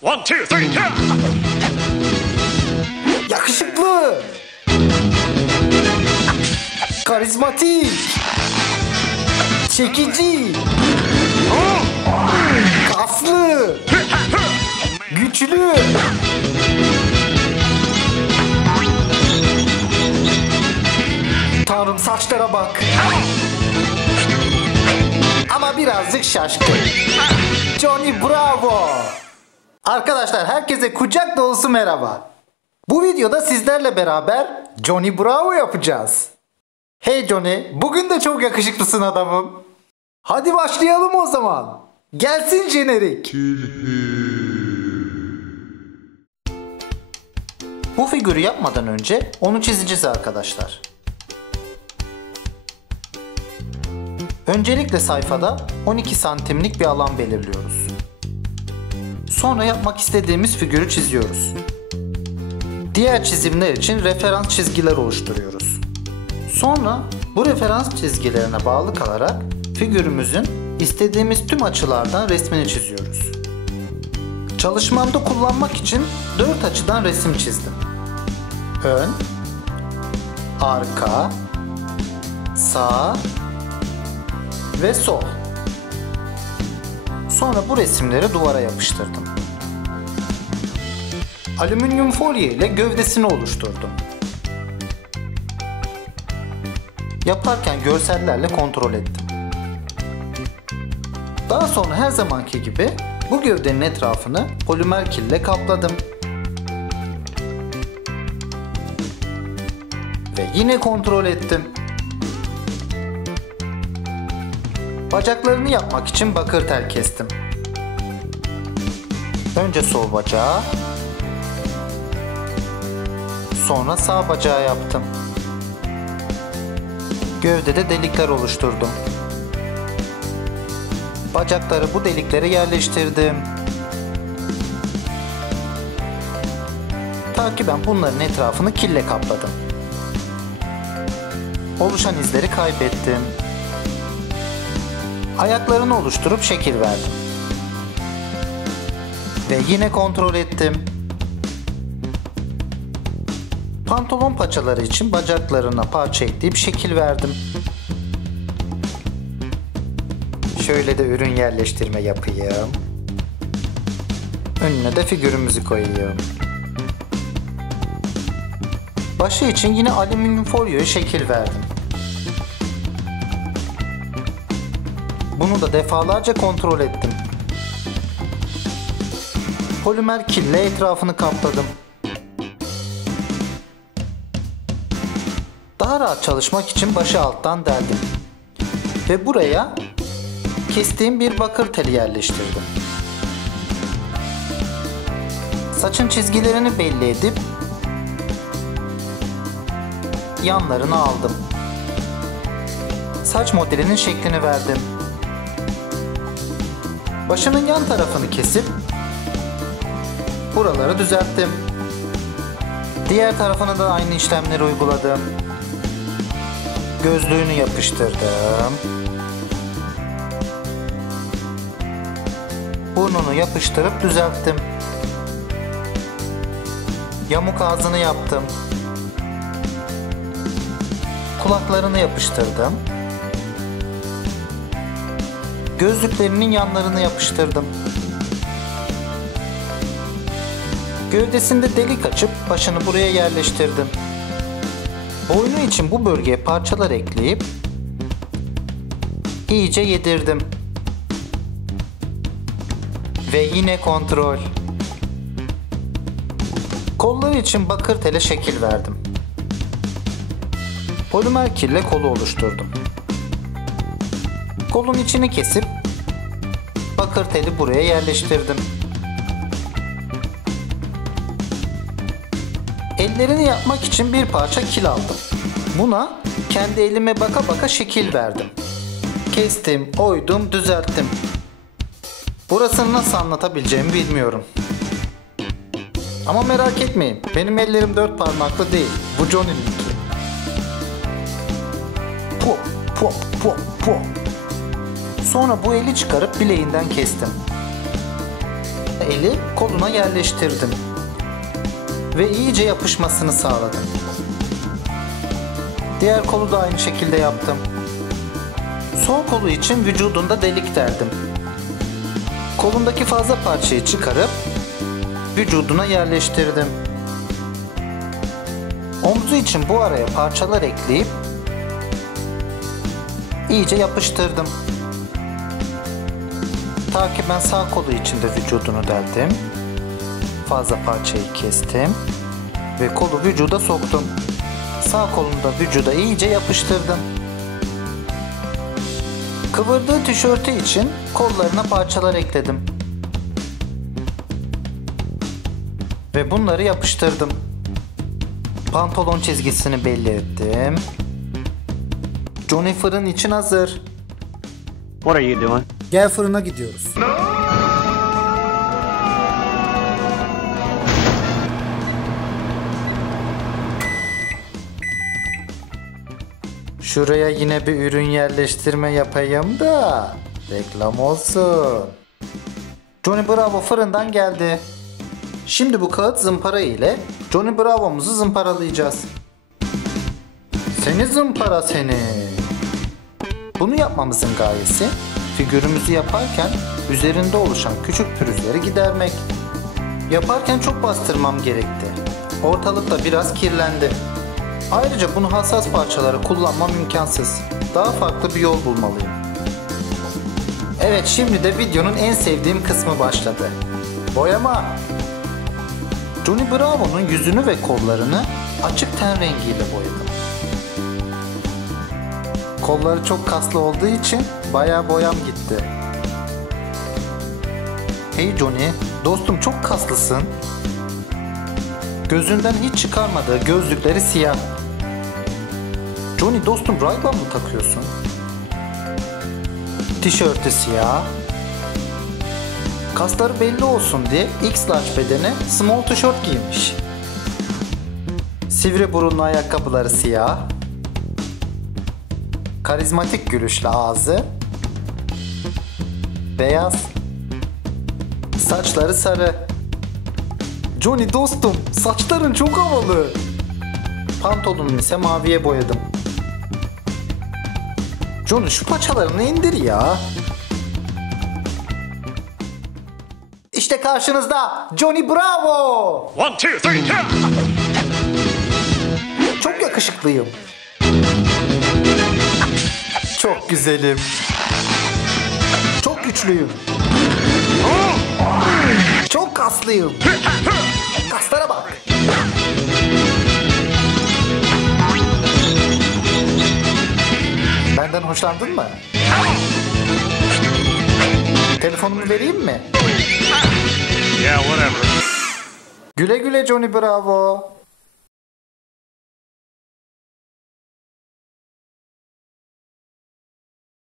One, two, three, yeah! Yakışıklı, karizmatik, çekici, kaslı, güçlü. Tanrım, saçlara bak. Ama birazcık şaşkın. Johnny Bravo. Arkadaşlar, herkese kucak dolusu merhaba. Bu videoda sizlerle beraber Johnny Bravo yapacağız. Hey Johnny, bugün de çok yakışıklısın adamım. Hadi başlayalım o zaman. Gelsin jenerik. Bu figürü yapmadan önce onu çizeceğiz arkadaşlar. Öncelikle sayfada 12 santimlik bir alan belirliyoruz. Sonra yapmak istediğimiz figürü çiziyoruz. Diğer çizimler için referans çizgiler oluşturuyoruz. Sonra bu referans çizgilerine bağlı kalarak figürümüzün istediğimiz tüm açılardan resmini çiziyoruz. Çalışmamda kullanmak için 4 açıdan resim çizdim. Ön, arka, sağ ve sol. Sonra bu resimleri duvara yapıştırdım. Alüminyum folyo ile gövdesini oluşturdum. Yaparken görsellerle kontrol ettim. Daha sonra her zamanki gibi bu gövdenin etrafını polimer kille kapladım. Ve yine kontrol ettim. Bacaklarını yapmak için bakır tel kestim. Önce sol bacağı, sonra sağ bacağı yaptım. Gövdede delikler oluşturdum. Bacakları bu deliklere yerleştirdim. Takiben bunların etrafını kille kapladım. Oluşan izleri kaybettim. Ayaklarını oluşturup şekil verdim. Ve yine kontrol ettim. Pantolon paçaları için bacaklarına parça ekleyip şekil verdim. Şöyle de ürün yerleştirme yapayım. Önüne de figürümüzü koyayım. Başı için yine alüminyum folyoya şekil verdim. Bunu da defalarca kontrol ettim. Polimer kille etrafını kapladım. Daha rahat çalışmak için başı alttan deldim. Ve buraya kestiğim bir bakır teli yerleştirdim. Saçın çizgilerini belli edip yanlarını aldım. Saç modelinin şeklini verdim. Başının yan tarafını kesip buraları düzelttim. Diğer tarafına da aynı işlemleri uyguladım. Gözlüğünü yapıştırdım. Burnunu yapıştırıp düzelttim. Yamuk ağzını yaptım. Kulaklarını yapıştırdım. Gözlüklerinin yanlarını yapıştırdım. Gövdesinde delik açıp başını buraya yerleştirdim. Boynu için bu bölgeye parçalar ekleyip iyice yedirdim. Ve yine kontrol. Kolları için bakır tele şekil verdim. Polimer kille kolu oluşturdum. Kolun içini kesip bakır teli buraya yerleştirdim. Ellerini yapmak için bir parça kil aldım. Buna kendi elime baka baka şekil verdim. Kestim, oydum, düzelttim. Burasını nasıl anlatabileceğimi bilmiyorum. Ama merak etmeyin, benim ellerim 4 parmaklı değil. Bu Johnny'ninki. Pop, pop, pop, pop. Sonra bu eli çıkarıp bileğinden kestim. eli koluna yerleştirdim. Ve iyice yapışmasını sağladım. Diğer kolu da aynı şekilde yaptım. Son kolu için vücudunda delik deldim. Kolundaki fazla parçayı çıkarıp vücuduna yerleştirdim. Omzu için bu araya parçalar ekleyip iyice yapıştırdım. Ta ki ben sağ kolu için de vücudunu deldim. Fazla parçayı kestim ve kolu vücuda soktum. Sağ kolunu da vücuda iyice yapıştırdım. Kıvırdığı tişörtü için kollarına parçalar ekledim. Ve bunları yapıştırdım. Pantolon çizgisini belli ettim. Johnny fırın için hazır. What are you doing? Gel fırına gidiyoruz. Şuraya yine bir ürün yerleştirme yapayım da reklam olsun. Johnny Bravo fırından geldi. Şimdi bu kağıt zımpara ile Johnny Bravo'muzu zımparalayacağız. Seni zımpara seni. Bunu yapmamızın gayesi figürümüzü yaparken üzerinde oluşan küçük pürüzleri gidermek. Yaparken çok bastırmam gerekti. Ortalık da biraz kirlendi. Ayrıca bunu hassas parçaları kullanmam imkansız. Daha farklı bir yol bulmalıyım. Evet, şimdi de videonun en sevdiğim kısmı başladı. Boyama. Johnny Bravo'nun yüzünü ve kollarını açık ten rengiyle boyadım. Kolları çok kaslı olduğu için bayağı boyam gitti. Hey Johnny, dostum çok kaslısın. Gözünden hiç çıkarmadığı gözlükleri siyah. Johnny dostum, Ray-Ban mı takıyorsun? Tişörtü siyah. Kasları belli olsun diye X-Large bedeni small tişört giymiş. Sivri burunlu ayakkabıları siyah. Karizmatik gülüşlü ağzı. Beyaz. Saçları sarı. Johnny dostum, saçların çok havalı. Pantolonunu ise maviye boyadım. Johnny şu paçalarını indir ya. İşte karşınızda Johnny Bravo. 1, 2, 3, 4. Çok yakışıklıyım. Çok güzelim. Çok güçlüyüm. Çok kaslıyım. Kaslara bak. Benden hoşlandın mı? Telefonumu vereyim mi? Yeah, whatever. Güle güle Johnny Bravo.